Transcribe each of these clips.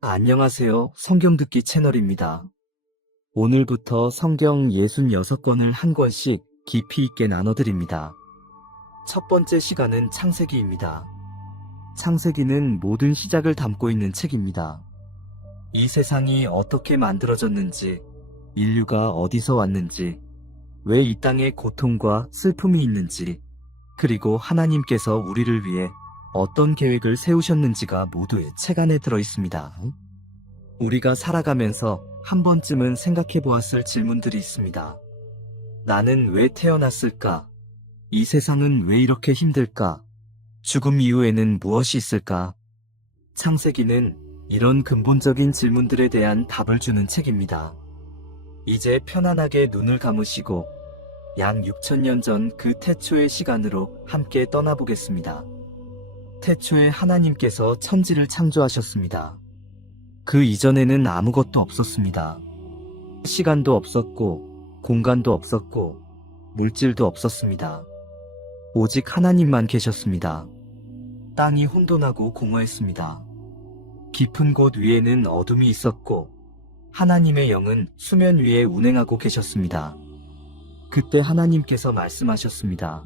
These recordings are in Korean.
안녕하세요. 성경 듣기 채널입니다. 오늘부터 성경 66권을 한 권씩 깊이 있게 나눠드립니다. 첫 번째 시간은 창세기입니다. 창세기는 모든 시작을 담고 있는 책입니다. 이 세상이 어떻게 만들어졌는지, 인류가 어디서 왔는지, 왜 이 땅에 고통과 슬픔이 있는지, 그리고 하나님께서 우리를 위해 어떤 계획을 세우셨는지가 모두 책 안에 들어 있습니다. 우리가 살아가면서 한 번쯤은 생각해 보았을 질문들이 있습니다. 나는 왜 태어났을까? 이 세상은 왜 이렇게 힘들까? 죽음 이후에는 무엇이 있을까? 창세기는 이런 근본적인 질문들에 대한 답을 주는 책입니다. 이제 편안하게 눈을 감으시고 약 6,000년 전 그 태초의 시간으로 함께 떠나보겠습니다. 태초에 하나님께서 천지를 창조하셨습니다. 그 이전에는 아무것도 없었습니다. 시간도 없었고, 공간도 없었고, 물질도 없었습니다. 오직 하나님만 계셨습니다. 땅이 혼돈하고 공허했습니다. 깊은 곳 위에는 어둠이 있었고, 하나님의 영은 수면 위에 운행하고 계셨습니다. 그때 하나님께서 말씀하셨습니다.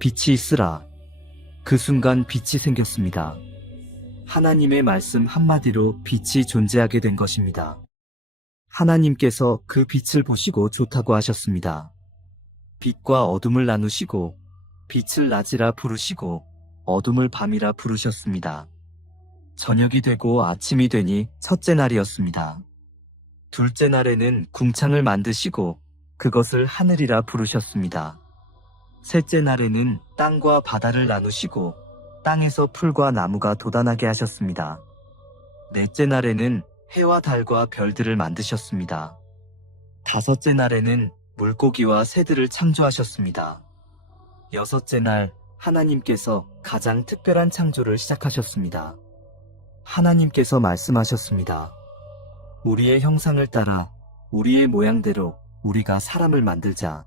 빛이 있으라. 그 순간 빛이 생겼습니다. 하나님의 말씀 한마디로 빛이 존재하게 된 것입니다. 하나님께서 그 빛을 보시고 좋다고 하셨습니다. 빛과 어둠을 나누시고 빛을 낮이라 부르시고 어둠을 밤이라 부르셨습니다. 저녁이 되고 아침이 되니 첫째 날이었습니다. 둘째 날에는 궁창을 만드시고 그것을 하늘이라 부르셨습니다. 셋째 날에는 땅과 바다를 나누시고 땅에서 풀과 나무가 돋아나게 하셨습니다. 넷째 날에는 해와 달과 별들을 만드셨습니다. 다섯째 날에는 물고기와 새들을 창조하셨습니다. 여섯째 날 하나님께서 가장 특별한 창조를 시작하셨습니다. 하나님께서 말씀하셨습니다. 우리의 형상을 따라 우리의 모양대로 우리가 사람을 만들자.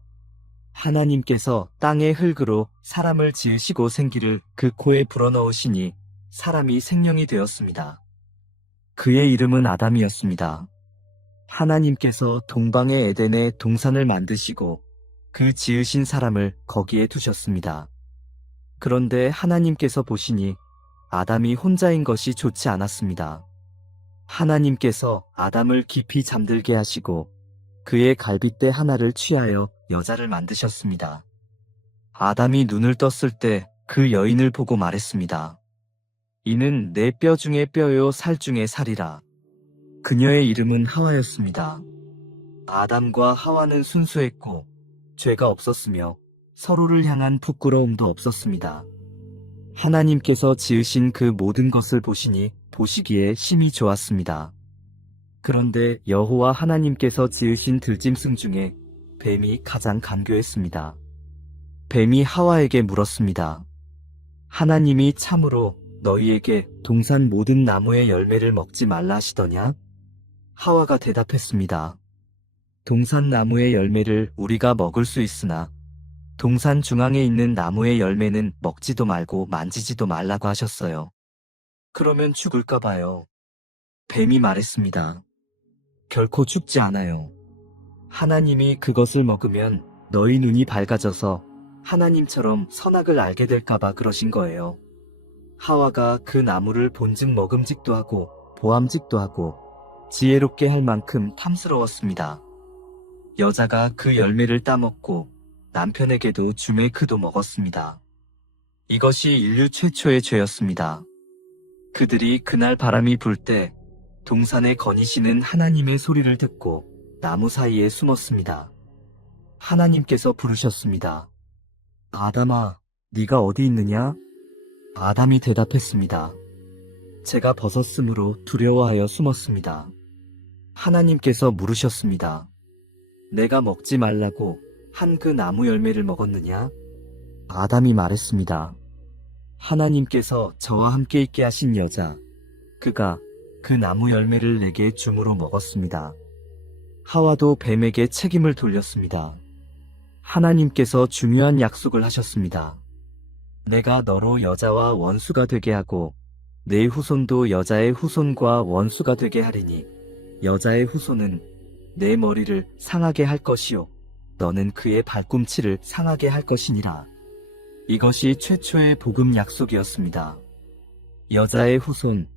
하나님께서 땅의 흙으로 사람을 지으시고 생기를 그 코에 불어넣으시니 사람이 생명이 되었습니다. 그의 이름은 아담이었습니다. 하나님께서 동방의 에덴에 동산을 만드시고 그 지으신 사람을 거기에 두셨습니다. 그런데 하나님께서 보시니 아담이 혼자인 것이 좋지 않았습니다. 하나님께서 아담을 깊이 잠들게 하시고 그의 갈빗대 하나를 취하여 여자를 만드셨습니다. 아담이 눈을 떴을 때 그 여인을 보고 말했습니다. 이는 내 뼈 중에 뼈요 살 중에 살이라. 그녀의 이름은 하와였습니다. 아담과 하와는 순수했고 죄가 없었으며 서로를 향한 부끄러움도 없었습니다. 하나님께서 지으신 그 모든 것을 보시니 보시기에 심히 좋았습니다. 그런데 여호와 하나님께서 지으신 들짐승 중에 뱀이 가장 간교했습니다. 뱀이 하와에게 물었습니다. 하나님이 참으로 너희에게 동산 모든 나무의 열매를 먹지 말라 하시더냐? 하와가 대답했습니다. 동산 나무의 열매를 우리가 먹을 수 있으나 동산 중앙에 있는 나무의 열매는 먹지도 말고 만지지도 말라고 하셨어요. 그러면 죽을까 봐요. 뱀이 말했습니다. 결코 죽지 않아요. 하나님이 그것을 먹으면 너희 눈이 밝아져서 하나님처럼 선악을 알게 될까봐 그러신 거예요. 하와가 그 나무를 본즉 먹음직도 하고 보암직도 하고 지혜롭게 할 만큼 탐스러웠습니다. 여자가 그 열매를 따먹고 남편에게도 주매 그도 먹었습니다. 이것이 인류 최초의 죄였습니다. 그들이 그날 바람이 불 때 동산에 거니시는 하나님의 소리를 듣고 나무 사이에 숨었습니다. 하나님께서 부르셨습니다. 아담아, 네가 어디 있느냐? 아담이 대답했습니다. 제가 벗었으므로 두려워하여 숨었습니다. 하나님께서 물으셨습니다. 내가 먹지 말라고 한 그 나무 열매를 먹었느냐? 아담이 말했습니다. 하나님께서 저와 함께 있게 하신 여자, 그가 그 나무 열매를 내게 줌으로 먹었습니다. 하와도 뱀에게 책임을 돌렸습니다. 하나님께서 중요한 약속을 하셨습니다. 내가 너로 여자와 원수가 되게 하고 내 후손도 여자의 후손과 원수가 되게 하리니 여자의 후손은 내 머리를 상하게 할 것이요 너는 그의 발꿈치를 상하게 할 것이니라. 이것이 최초의 복음 약속이었습니다. 여자의 후손,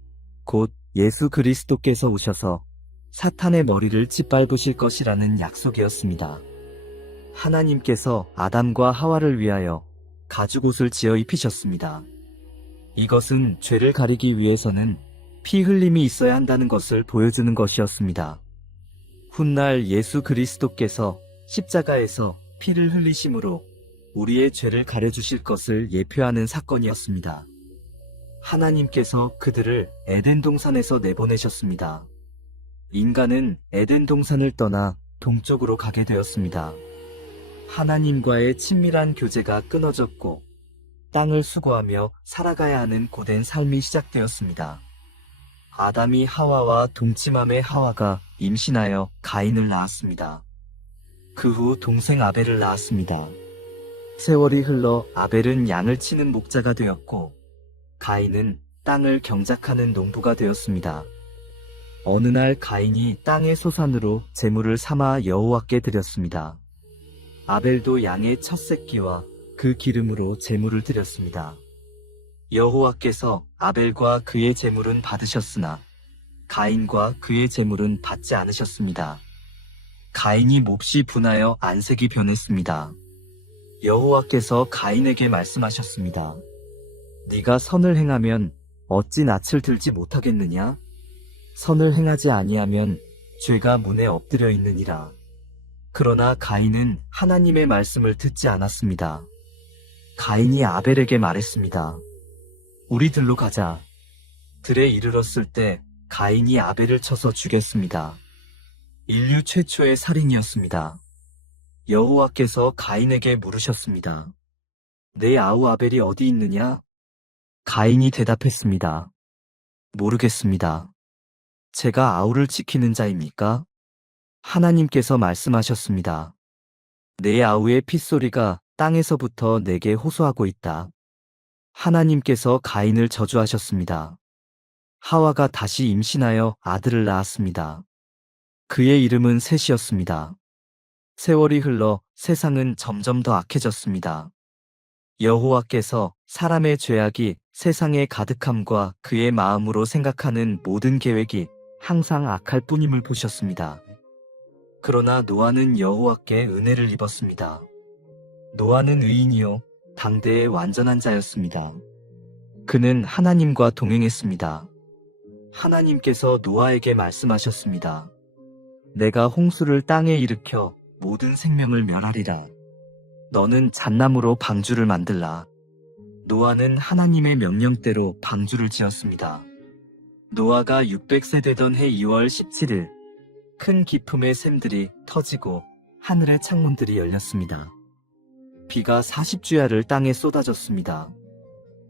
곧 예수 그리스도께서 오셔서 사탄의 머리를 짓밟으실 것이라는 약속이었습니다. 하나님께서 아담과 하와를 위하여 가죽옷을 지어 입히셨습니다. 이것은 죄를 가리기 위해서는 피 흘림이 있어야 한다는 것을 보여주는 것이었습니다. 훗날 예수 그리스도께서 십자가에서 피를 흘리심으로 우리의 죄를 가려주실 것을 예표하는 사건이었습니다. 하나님께서 그들을 에덴 동산에서 내보내셨습니다. 인간은 에덴 동산을 떠나 동쪽으로 가게 되었습니다. 하나님과의 친밀한 교제가 끊어졌고 땅을 수고하며 살아가야 하는 고된 삶이 시작되었습니다. 아담이 하와와 동침함에 하와가 임신하여 가인을 낳았습니다. 그 후 동생 아벨을 낳았습니다. 세월이 흘러 아벨은 양을 치는 목자가 되었고 가인은 땅을 경작하는 농부가 되었습니다. 어느 날 가인이 땅의 소산으로 제물을 삼아 여호와께 드렸습니다. 아벨도 양의 첫 새끼와 그 기름으로 제물을 드렸습니다. 여호와께서 아벨과 그의 제물은 받으셨으나 가인과 그의 제물은 받지 않으셨습니다. 가인이 몹시 분하여 안색이 변했습니다. 여호와께서 가인에게 말씀하셨습니다. 네가 선을 행하면 어찌 낯을 들지 못하겠느냐? 선을 행하지 아니하면 죄가 문에 엎드려 있느니라. 그러나 가인은 하나님의 말씀을 듣지 않았습니다. 가인이 아벨에게 말했습니다. 우리 들로 가자. 들에 이르렀을 때 가인이 아벨을 쳐서 죽였습니다. 인류 최초의 살인이었습니다. 여호와께서 가인에게 물으셨습니다. 내 아우 아벨이 어디 있느냐? 가인이 대답했습니다. 모르겠습니다. 제가 아우를 지키는 자입니까? 하나님께서 말씀하셨습니다. 내 아우의 핏소리가 땅에서부터 내게 호소하고 있다. 하나님께서 가인을 저주하셨습니다. 하와가 다시 임신하여 아들을 낳았습니다. 그의 이름은 셋이었습니다. 세월이 흘러 세상은 점점 더 악해졌습니다. 여호와께서 사람의 죄악이 세상의 가득함과 그의 마음으로 생각하는 모든 계획이 항상 악할 뿐임을 보셨습니다. 그러나 노아는 여호와께 은혜를 입었습니다. 노아는 의인이요 당대의 완전한 자였습니다. 그는 하나님과 동행했습니다. 하나님께서 노아에게 말씀하셨습니다. 내가 홍수를 땅에 일으켜 모든 생명을 멸하리라. 너는 잣나무로 방주를 만들라. 노아는 하나님의 명령대로 방주를 지었습니다. 노아가 600세 되던 해 2월 17일 큰 기품의 샘들이 터지고 하늘의 창문들이 열렸습니다. 비가 40주야를 땅에 쏟아졌습니다.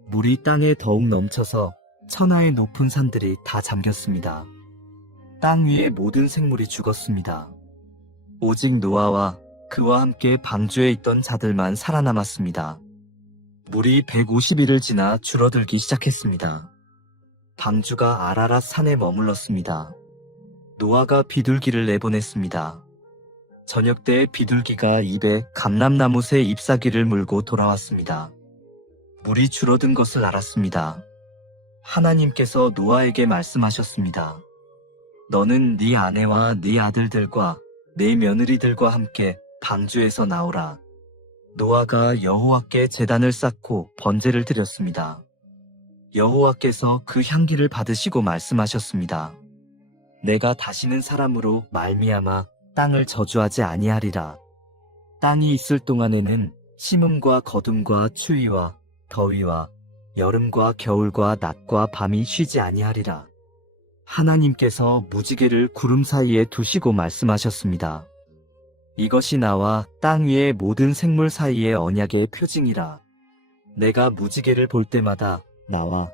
물이 땅에 더욱 넘쳐서 천하의 높은 산들이 다 잠겼습니다. 땅 위의 모든 생물이 죽었습니다. 오직 노아와 그와 함께 방주에 있던 자들만 살아남았습니다. 물이 150일을 지나 줄어들기 시작했습니다. 방주가 아라랏 산에 머물렀습니다. 노아가 비둘기를 내보냈습니다. 저녁 때 비둘기가 입에 감람나무 새 잎사귀를 물고 돌아왔습니다. 물이 줄어든 것을 알았습니다. 하나님께서 노아에게 말씀하셨습니다. 너는 네 아내와 네 아들들과 네 며느리들과 함께 방주에서 나오라. 노아가 여호와께 제단을 쌓고 번제를 드렸습니다. 여호와께서 그 향기를 받으시고 말씀하셨습니다. 내가 다시는 사람으로 말미암아 땅을 저주하지 아니하리라. 땅이 있을 동안에는 심음과 거둠과 추위와 더위와 여름과 겨울과 낮과 밤이 쉬지 아니하리라. 하나님께서 무지개를 구름 사이에 두시고 말씀하셨습니다. 이것이 나와 땅 위의 모든 생물 사이의 언약의 표징이라. 내가 무지개를 볼 때마다 나와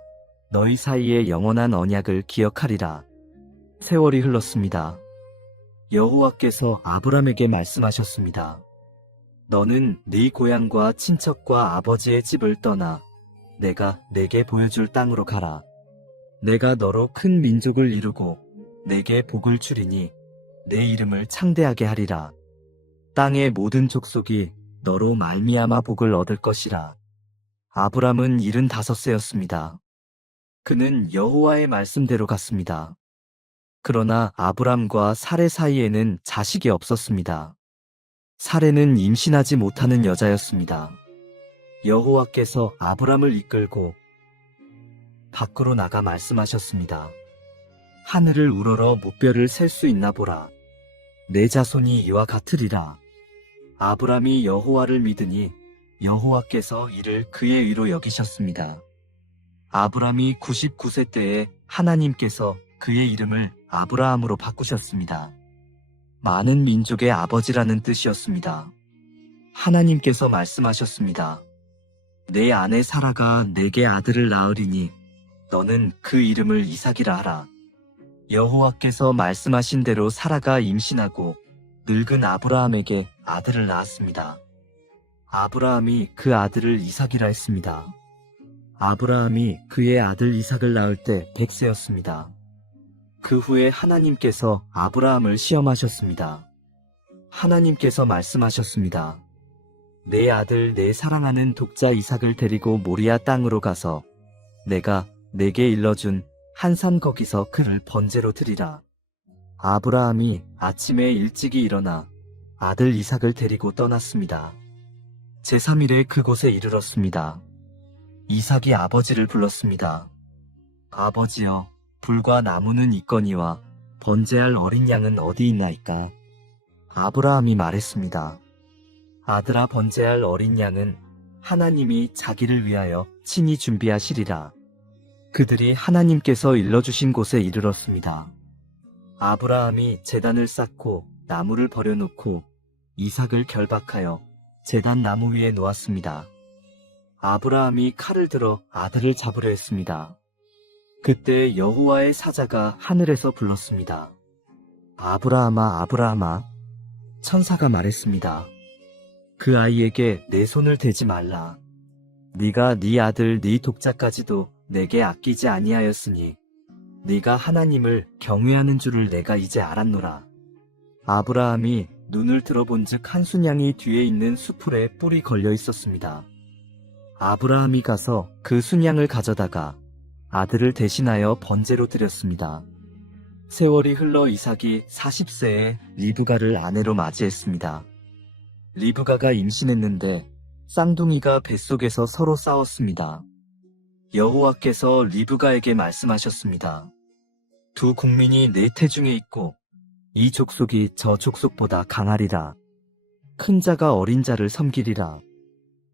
너희 사이의 영원한 언약을 기억하리라. 세월이 흘렀습니다. 여호와께서 아브람에게 말씀하셨습니다. 너는 네 고향과 친척과 아버지의 집을 떠나 내가 내게 보여줄 땅으로 가라. 내가 너로 큰 민족을 이루고 내게 복을 주리니 내 이름을 창대하게 하리라. 땅의 모든 족속이 너로 말미암아 복을 얻을 것이라. 아브람은 75세였습니다. 그는 여호와의 말씀대로 갔습니다. 그러나 아브람과 사레 사이에는 자식이 없었습니다. 사레는 임신하지 못하는 여자였습니다. 여호와께서 아브람을 이끌고 밖으로 나가 말씀하셨습니다. 하늘을 우러러 무뼈를 셀 수 있나 보라. 내 자손이 이와 같으리라. 아브람이 여호와를 믿으니 여호와께서 이를 그의 의로 여기셨습니다. 아브람이 99세 때에 하나님께서 그의 이름을 아브라함으로 바꾸셨습니다. 많은 민족의 아버지라는 뜻이었습니다. 하나님께서 말씀하셨습니다. 내 아내 사라가 내게 아들을 낳으리니 너는 그 이름을 이삭이라 하라. 여호와께서 말씀하신 대로 사라가 임신하고 늙은 아브라함에게 아들을 낳았습니다. 아브라함이 그 아들을 이삭이라 했습니다. 아브라함이 그의 아들 이삭을 낳을 때 100세였습니다. 그 후에 하나님께서 아브라함을 시험하셨습니다. 하나님께서 말씀하셨습니다. 내 아들 내 사랑하는 독자 이삭을 데리고 모리아 땅으로 가서 내가 내게 일러준 한 산 거기서 그를 번제로 드리라. 아브라함이 아침에 일찍이 일어나 아들 이삭을 데리고 떠났습니다. 제3일에 그곳에 이르렀습니다. 이삭이 아버지를 불렀습니다. 아버지여, 불과 나무는 있거니와 번제할 어린 양은 어디 있나이까? 아브라함이 말했습니다. 아들아, 번제할 어린 양은 하나님이 자기를 위하여 친히 준비하시리라. 그들이 하나님께서 일러주신 곳에 이르렀습니다. 아브라함이 제단을 쌓고 나무를 버려놓고 이삭을 결박하여 제단 나무 위에 놓았습니다. 아브라함이 칼을 들어 아들을 잡으려 했습니다. 그때 여호와의 사자가 하늘에서 불렀습니다. 아브라함아, 아브라함아. 천사가 말했습니다. 그 아이에게 내 손을 대지 말라. 네가 네 아들 네 독자까지도 내게 아끼지 아니하였으니 네가 하나님을 경외하는 줄을 내가 이제 알았노라. 아브라함이 눈을 들어본즉 한 순양이 뒤에 있는 수풀에 뿔이 걸려 있었습니다. 아브라함이 가서 그 순양을 가져다가 아들을 대신하여 번제로 드렸습니다. 세월이 흘러 이삭이 40세에 리브가를 아내로 맞이했습니다. 리브가가 임신했는데 쌍둥이가 뱃속에서 서로 싸웠습니다. 여호와께서 리브가에게 말씀하셨습니다. 두 국민이 내 태중에 있고 이 족속이 저 족속보다 강하리라. 큰 자가 어린 자를 섬기리라.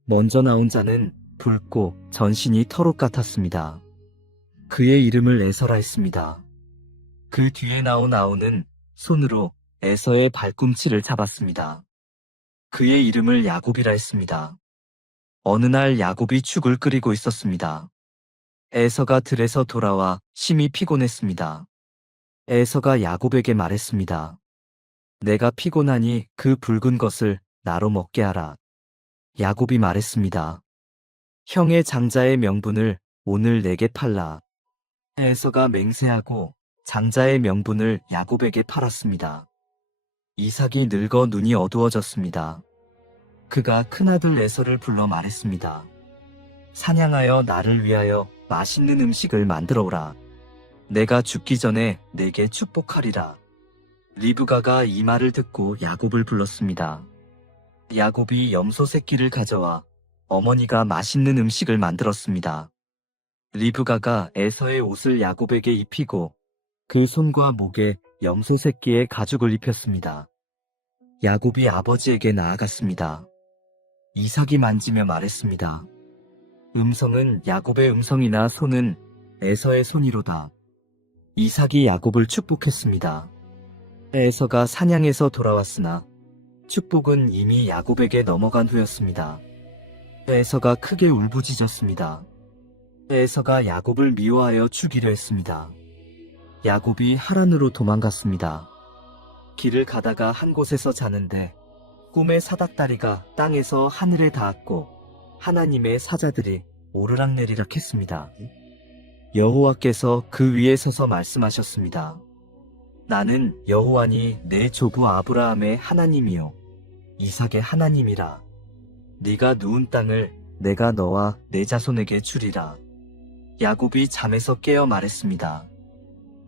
먼저 나온 자는 붉고 전신이 털옷 같았습니다. 그의 이름을 에서라 했습니다. 그 뒤에 나온 아우는 손으로 에서의 발꿈치를 잡았습니다. 그의 이름을 야곱이라 했습니다. 어느 날 야곱이 죽을 끓이고 있었습니다. 에서가 들에서 돌아와 심히 피곤했습니다. 에서가 야곱에게 말했습니다. 내가 피곤하니 그 붉은 것을 나로 먹게 하라. 야곱이 말했습니다. 형의 장자의 명분을 오늘 내게 팔라. 에서가 맹세하고 장자의 명분을 야곱에게 팔았습니다. 이삭이 늙어 눈이 어두워졌습니다. 그가 큰아들 에서를 불러 말했습니다. 사냥하여 나를 위하여 맛있는 음식을 만들어 오라. 내가 죽기 전에 내게 축복하리라. 리브가가 이 말을 듣고 야곱을 불렀습니다. 야곱이 염소 새끼를 가져와 어머니가 맛있는 음식을 만들었습니다. 리브가가 에서의 옷을 야곱에게 입히고 그 손과 목에 염소 새끼의 가죽을 입혔습니다. 야곱이 아버지에게 나아갔습니다. 이삭이 만지며 말했습니다. 음성은 야곱의 음성이나 손은 에서의 손이로다. 이삭이 야곱을 축복했습니다. 에서가 사냥에서 돌아왔으나 축복은 이미 야곱에게 넘어간 후였습니다. 에서가 크게 울부짖었습니다. 에서가 야곱을 미워하여 죽이려 했습니다. 야곱이 하란으로 도망갔습니다. 길을 가다가 한 곳에서 자는데 꿈의 사닥다리가 땅에서 하늘에 닿았고 하나님의 사자들이 오르락내리락 했습니다. 여호와께서 그 위에 서서 말씀하셨습니다. 나는 여호와니 내 조부 아브라함의 하나님이요 이삭의 하나님이라. 네가 누운 땅을 내가 너와 내 자손에게 주리라. 야곱이 잠에서 깨어 말했습니다.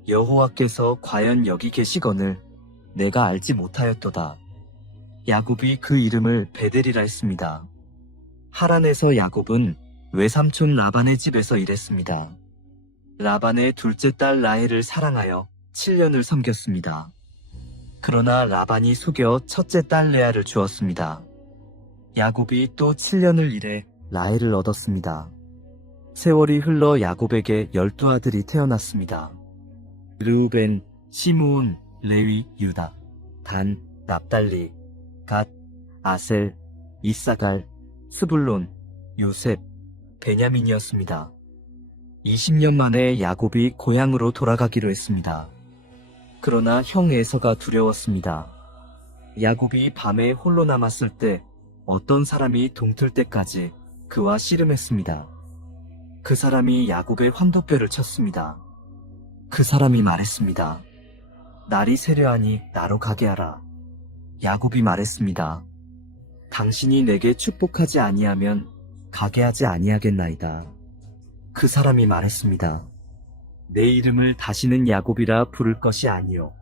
여호와께서 과연 여기 계시거늘 내가 알지 못하였도다. 야곱이 그 이름을 베델이라 했습니다. 하란에서 야곱은 외삼촌 라반의 집에서 일했습니다. 라반의 둘째 딸 라헬을 사랑하여 7년을 섬겼습니다. 그러나 라반이 속여 첫째 딸 레아를 주었습니다. 야곱이 또 7년을 일해 라헬을 얻었습니다. 세월이 흘러 야곱에게 12아들이 태어났습니다. 르우벤, 시므온, 레위, 유다, 단, 납달리, 갓, 아셀, 이사갈, 스불론, 요셉, 베냐민이었습니다. 20년 만에 야곱이 고향으로 돌아가기로 했습니다. 그러나 형 에서가 두려웠습니다. 야곱이 밤에 홀로 남았을 때 어떤 사람이 동틀 때까지 그와 씨름했습니다. 그 사람이 야곱의 환도뼈를 쳤습니다. 그 사람이 말했습니다. 날이 세려하니 나로 가게 하라. 야곱이 말했습니다. 당신이 내게 축복하지 아니하면 가게 하지 아니하겠나이다. 그 사람이 말했습니다. 내 이름을 다시는 야곱이라 부를 것이 아니요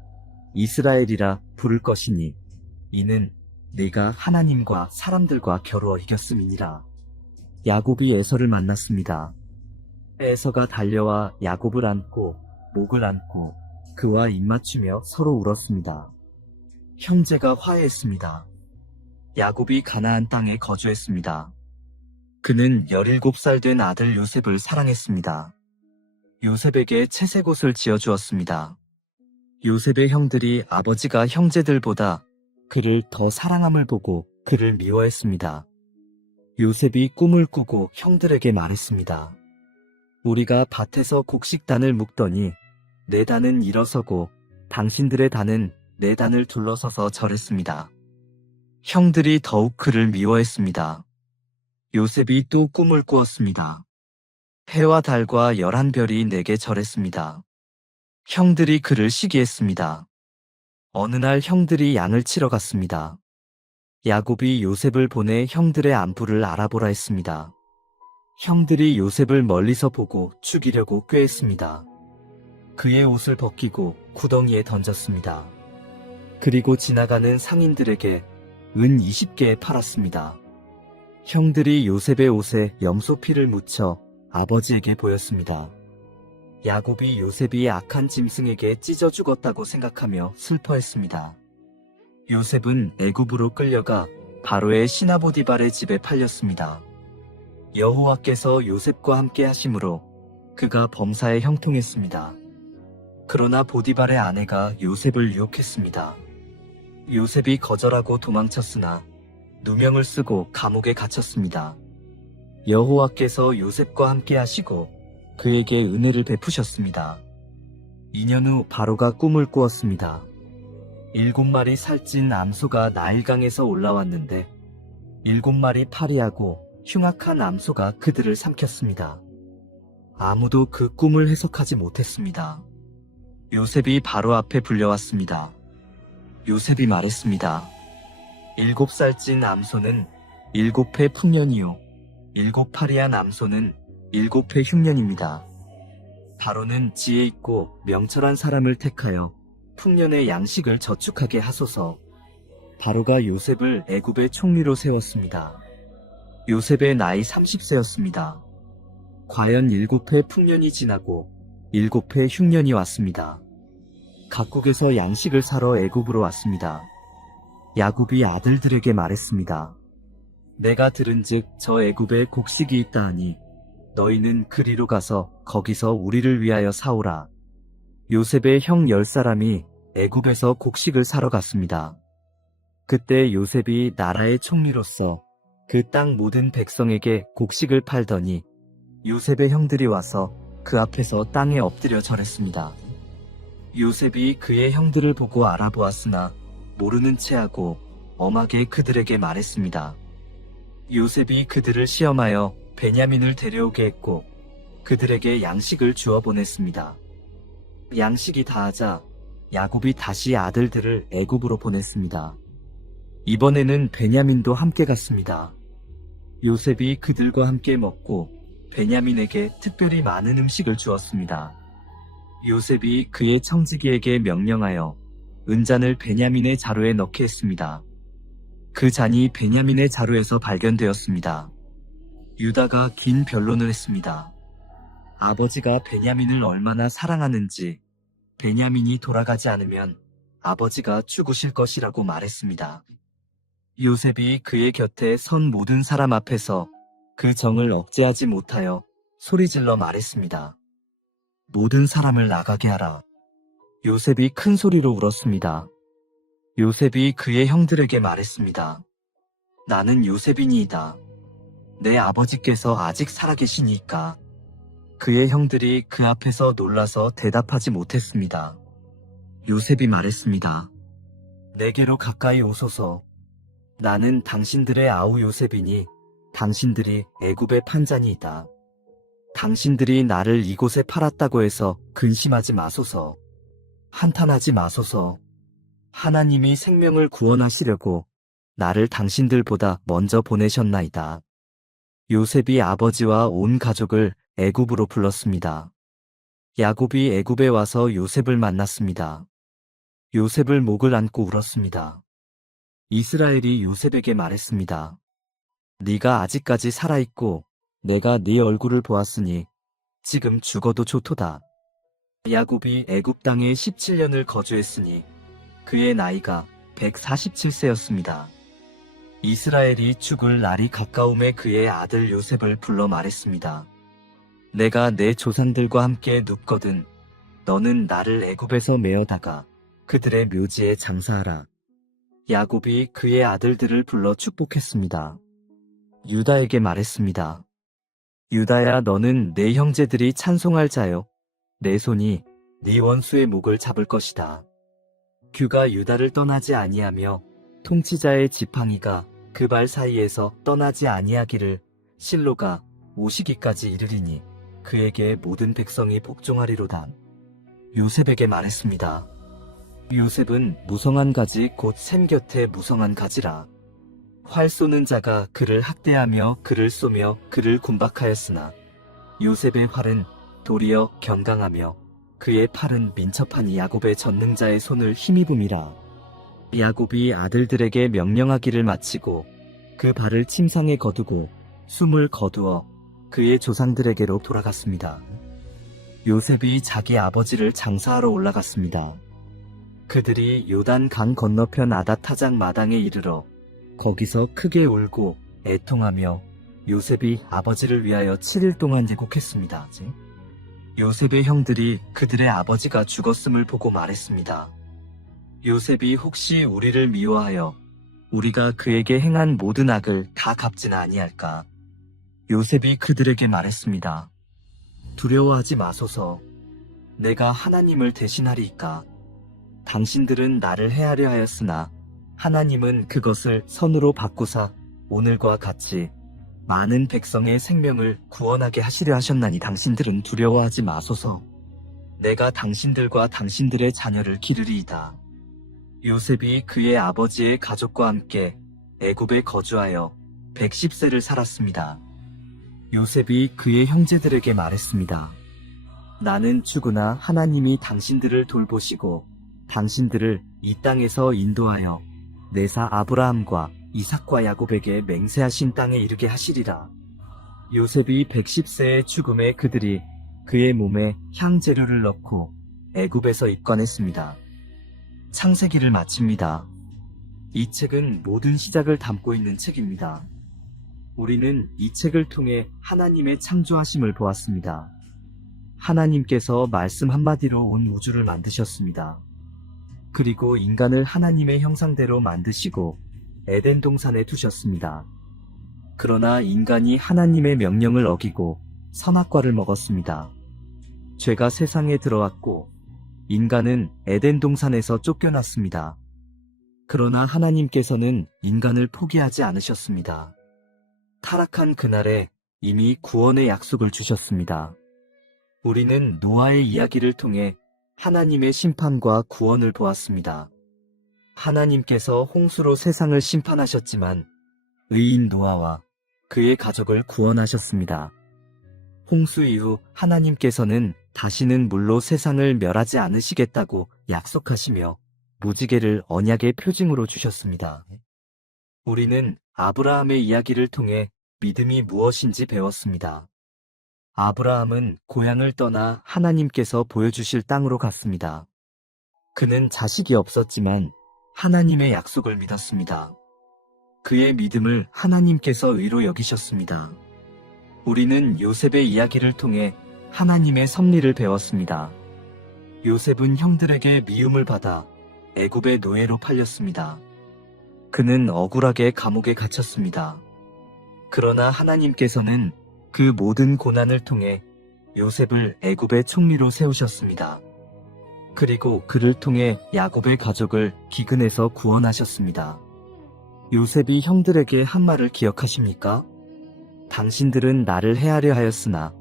이스라엘이라 부를 것이니 이는 내가 하나님과 사람들과 겨루어 이겼음이니라. 야곱이 에서를 만났습니다. 에서가 달려와 야곱을 안고 목을 안고 그와 입맞추며 서로 울었습니다. 형제가 화해했습니다. 야곱이 가나안 땅에 거주했습니다. 그는 17살 된 아들 요셉을 사랑했습니다. 요셉에게 채색 옷을 지어주었습니다. 요셉의 형들이 아버지가 형제들보다 그를 더 사랑함을 보고 그를 미워했습니다. 요셉이 꿈을 꾸고 형들에게 말했습니다. 우리가 밭에서 곡식단을 묶더니 내 단은 일어서고 당신들의 단은 내 단을 둘러서서 절했습니다. 형들이 더욱 그를 미워했습니다. 요셉이 또 꿈을 꾸었습니다. 해와 달과 11별이 내게 절했습니다. 형들이 그를 시기했습니다. 어느 날 형들이 양을 치러 갔습니다. 야곱이 요셉을 보내 형들의 안부를 알아보라 했습니다. 형들이 요셉을 멀리서 보고 죽이려고 꾀했습니다. 그의 옷을 벗기고 구덩이에 던졌습니다. 그리고 지나가는 상인들에게 은 20개에 팔았습니다. 형들이 요셉의 옷에 염소 피를 묻혀 아버지에게 보였습니다. 야곱이 요셉이 악한 짐승에게 찢어 죽었다고 생각하며 슬퍼했습니다. 요셉은 애굽으로 끌려가 바로의 시나보디발의 집에 팔렸습니다. 여호와께서 요셉과 함께 하심으로 그가 범사에 형통했습니다. 그러나 보디발의 아내가 요셉을 유혹했습니다. 요셉이 거절하고 도망쳤으나 누명을 쓰고 감옥에 갇혔습니다. 여호와께서 요셉과 함께 하시고 그에게 은혜를 베푸셨습니다. 2년 후 바로가 꿈을 꾸었습니다. 7마리 살찐 암소가 나일강에서 올라왔는데 7마리 파리하고 흉악한 암소가 그들을 삼켰습니다. 아무도 그 꿈을 해석하지 못했습니다. 요셉이 바로 앞에 불려왔습니다. 요셉이 말했습니다. 7살찐 암소는 7회 풍년이요 7파리한 암소는 7회 흉년입니다. 바로는 지혜 있고 명철한 사람을 택하여 풍년의 양식을 저축하게 하소서. 바로가 요셉을 애굽의 총리로 세웠습니다. 요셉의 나이 30세였습니다. 과연 7회 풍년이 지나고 7회 흉년이 왔습니다. 각국에서 양식을 사러 애굽으로 왔습니다. 야곱이 아들들에게 말했습니다. 내가 들은즉 저 애굽에 곡식이 있다 하니 너희는 그리로 가서 거기서 우리를 위하여 사오라. 요셉의 형 10사람이 애굽에서 곡식을 사러 갔습니다. 그때 요셉이 나라의 총리로서 그 땅 모든 백성에게 곡식을 팔더니 요셉의 형들이 와서 그 앞에서 땅에 엎드려 절했습니다. 요셉이 그의 형들을 보고 알아보았으나 모르는 체하고 엄하게 그들에게 말했습니다. 요셉이 그들을 시험하여 베냐민을 데려오게 했고 그들에게 양식을 주어 보냈습니다. 양식이 다하자 야곱이 다시 아들들을 애굽으로 보냈습니다. 이번에는 베냐민도 함께 갔습니다. 요셉이 그들과 함께 먹고 베냐민에게 특별히 많은 음식을 주었습니다. 요셉이 그의 청지기에게 명령하여 은잔을 베냐민의 자루에 넣게 했습니다. 그 잔이 베냐민의 자루에서 발견되었습니다. 유다가 긴 변론을 했습니다. 아버지가 베냐민을 얼마나 사랑하는지 베냐민이 돌아가지 않으면 아버지가 죽으실 것이라고 말했습니다. 요셉이 그의 곁에 선 모든 사람 앞에서 그 정을 억제하지 못하여 소리질러 말했습니다. 모든 사람을 나가게 하라. 요셉이 큰 소리로 울었습니다. 요셉이 그의 형들에게 말했습니다. 나는 요셉이니이다. 내 아버지께서 아직 살아계시니까. 그의 형들이 그 앞에서 놀라서 대답하지 못했습니다. 요셉이 말했습니다. 내게로 가까이 오소서. 나는 당신들의 아우 요셉이니 당신들이 애굽의 판잔이이다. 당신들이 나를 이곳에 팔았다고 해서 근심하지 마소서. 한탄하지 마소서. 하나님이 생명을 구원하시려고 나를 당신들보다 먼저 보내셨나이다. 요셉이 아버지와 온 가족을 애굽으로 불렀습니다. 야곱이 애굽에 와서 요셉을 만났습니다. 요셉을 목을 안고 울었습니다. 이스라엘이 요셉에게 말했습니다. 네가 아직까지 살아있고 내가 네 얼굴을 보았으니 지금 죽어도 좋도다. 야곱이 애굽 땅에 17년을 거주했으니 그의 나이가 147세였습니다. 이스라엘이 죽을 날이 가까움에 그의 아들 요셉을 불러 말했습니다. 내가 내 조상들과 함께 눕거든 너는 나를 애굽에서 메어다가 그들의 묘지에 장사하라. 야곱이 그의 아들들을 불러 축복했습니다. 유다에게 말했습니다. 유다야, 너는 내 형제들이 찬송할 자요. 내 손이 네 원수의 목을 잡을 것이다. 규가 유다를 떠나지 아니하며 통치자의 지팡이가 그 발 사이에서 떠나지 아니하기를 실로가 오시기까지 이르리니 그에게 모든 백성이 복종하리로다. 요셉에게 말했습니다. 요셉은 무성한 가지 곧 샘 곁에 무성한 가지라. 활 쏘는 자가 그를 학대하며 그를 쏘며 그를 군박하였으나 요셉의 활은 도리어 견강하며 그의 팔은 민첩하니 야곱의 전능자의 손을 힘입음이라. 야곱이 아들들에게 명령하기를 마치고 그 발을 침상에 거두고 숨을 거두어 그의 조상들에게로 돌아갔습니다. 요셉이 자기 아버지를 장사하러 올라갔습니다. 그들이 요단 강 건너편 아다타장 마당에 이르러 거기서 크게 울고 애통하며 요셉이 아버지를 위하여 7일 동안 예곡했습니다. 요셉의 형들이 그들의 아버지가 죽었음을 보고 말했습니다. 요셉이 혹시 우리를 미워하여 우리가 그에게 행한 모든 악을 다 갚지는 아니할까? 요셉이 그들에게 말했습니다. 두려워하지 마소서. 내가 하나님을 대신하리이까. 당신들은 나를 해하려 하였으나 하나님은 그것을 선으로 바꾸사 오늘과 같이 많은 백성의 생명을 구원하게 하시려 하셨나니 당신들은 두려워하지 마소서. 내가 당신들과 당신들의 자녀를 기르리이다. 요셉이 그의 아버지의 가족과 함께 애굽에 거주하여 110세를 살았습니다. 요셉이 그의 형제들에게 말했습니다. 나는 죽으나 하나님이 당신들을 돌보시고 당신들을 이 땅에서 인도하여 내사 아브라함과 이삭과 야곱에게 맹세하신 땅에 이르게 하시리라. 요셉이 110세의 죽음에 그들이 그의 몸에 향재료를 넣고 애굽에서 입관했습니다. 창세기를 마칩니다. 이 책은 모든 시작을 담고 있는 책입니다. 우리는 이 책을 통해 하나님의 창조하심을 보았습니다. 하나님께서 말씀 한마디로 온 우주를 만드셨습니다. 그리고 인간을 하나님의 형상대로 만드시고 에덴 동산에 두셨습니다. 그러나 인간이 하나님의 명령을 어기고 선악과를 먹었습니다. 죄가 세상에 들어왔고 인간은 에덴 동산에서 쫓겨났습니다. 그러나 하나님께서는 인간을 포기하지 않으셨습니다. 타락한 그날에 이미 구원의 약속을 주셨습니다. 우리는 노아의 이야기를 통해 하나님의 심판과 구원을 보았습니다. 하나님께서 홍수로 세상을 심판하셨지만 의인 노아와 그의 가족을 구원하셨습니다. 홍수 이후 하나님께서는 다시는 물로 세상을 멸하지 않으시겠다고 약속하시며 무지개를 언약의 표징으로 주셨습니다. 우리는 아브라함의 이야기를 통해 믿음이 무엇인지 배웠습니다. 아브라함은 고향을 떠나 하나님께서 보여주실 땅으로 갔습니다. 그는 자식이 없었지만 하나님의 약속을 믿었습니다. 그의 믿음을 하나님께서 의로 여기셨습니다. 우리는 요셉의 이야기를 통해 하나님의 섭리를 배웠습니다. 요셉은 형들에게 미움을 받아 애굽의 노예로 팔렸습니다. 그는 억울하게 감옥에 갇혔습니다. 그러나 하나님께서는 그 모든 고난을 통해 요셉을 애굽의 총리로 세우셨습니다. 그리고 그를 통해 야곱의 가족을 기근에서 구원하셨습니다. 요셉이 형들에게 한 말을 기억하십니까? 당신들은 나를 해하려 하였으나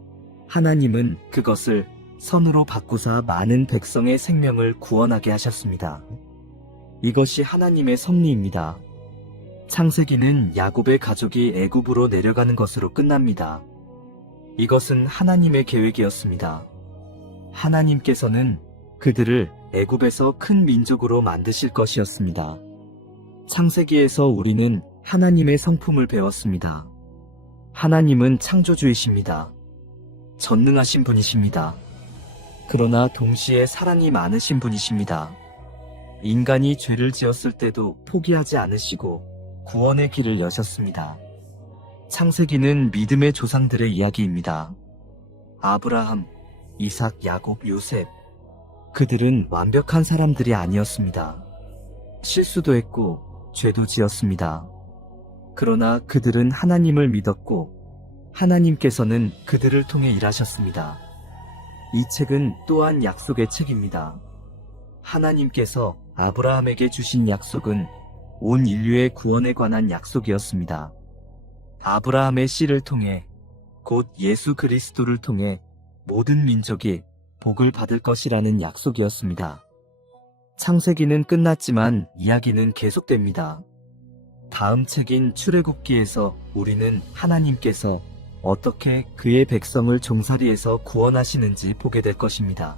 하나님은 그것을 선으로 바꾸사 많은 백성의 생명을 구원하게 하셨습니다. 이것이 하나님의 섭리입니다. 창세기는 야곱의 가족이 애굽으로 내려가는 것으로 끝납니다. 이것은 하나님의 계획이었습니다. 하나님께서는 그들을 애굽에서 큰 민족으로 만드실 것이었습니다. 창세기에서 우리는 하나님의 성품을 배웠습니다. 하나님은 창조주이십니다. 전능하신 분이십니다. 그러나 동시에 사랑이 많으신 분이십니다. 인간이 죄를 지었을 때도 포기하지 않으시고 구원의 길을 여셨습니다. 창세기는 믿음의 조상들의 이야기입니다. 아브라함, 이삭, 야곱, 요셉. 그들은 완벽한 사람들이 아니었습니다. 실수도 했고 죄도 지었습니다. 그러나 그들은 하나님을 믿었고 하나님께서는 그들을 통해 일하셨습니다. 이 책은 또한 약속의 책입니다. 하나님께서 아브라함에게 주신 약속은 온 인류의 구원에 관한 약속이었습니다. 아브라함의 씨를 통해 곧 예수 그리스도를 통해 모든 민족이 복을 받을 것이라는 약속이었습니다. 창세기는 끝났지만 이야기는 계속됩니다. 다음 책인 출애굽기에서 우리는 하나님께서 어떻게 그의 백성을 종살이에서 구원하시는지 보게 될 것입니다.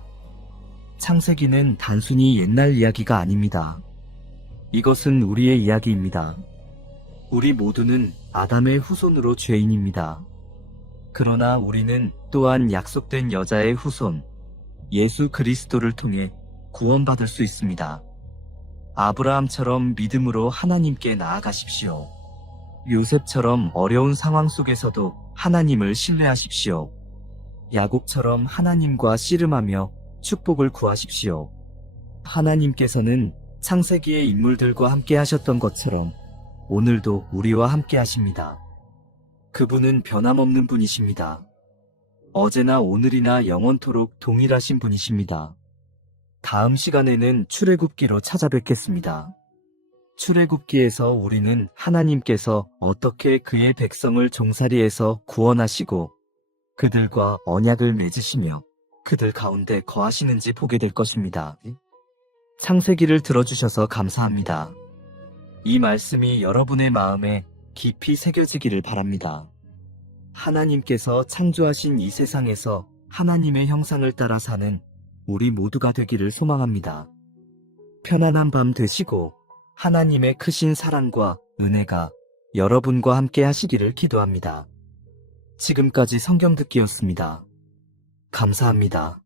창세기는 단순히 옛날 이야기가 아닙니다. 이것은 우리의 이야기입니다. 우리 모두는 아담의 후손으로 죄인입니다. 그러나 우리는 또한 약속된 여자의 후손, 예수 그리스도를 통해 구원받을 수 있습니다. 아브라함처럼 믿음으로 하나님께 나아가십시오. 요셉처럼 어려운 상황 속에서도 하나님을 신뢰하십시오. 야곱처럼 하나님과 씨름하며 축복을 구하십시오. 하나님께서는 창세기의 인물들과 함께 하셨던 것처럼 오늘도 우리와 함께 하십니다. 그분은 변함없는 분이십니다. 어제나 오늘이나 영원토록 동일하신 분이십니다. 다음 시간에는 출애굽기로 찾아뵙겠습니다. 출애굽기에서 우리는 하나님께서 어떻게 그의 백성을 종살이에서 구원하시고 그들과 언약을 맺으시며 그들 가운데 거하시는지 보게 될 것입니다. 창세기를 들어주셔서 감사합니다. 이 말씀이 여러분의 마음에 깊이 새겨지기를 바랍니다. 하나님께서 창조하신 이 세상에서 하나님의 형상을 따라 사는 우리 모두가 되기를 소망합니다. 편안한 밤 되시고 하나님의 크신 사랑과 은혜가 여러분과 함께 하시기를 기도합니다. 지금까지 성경 듣기였습니다. 감사합니다.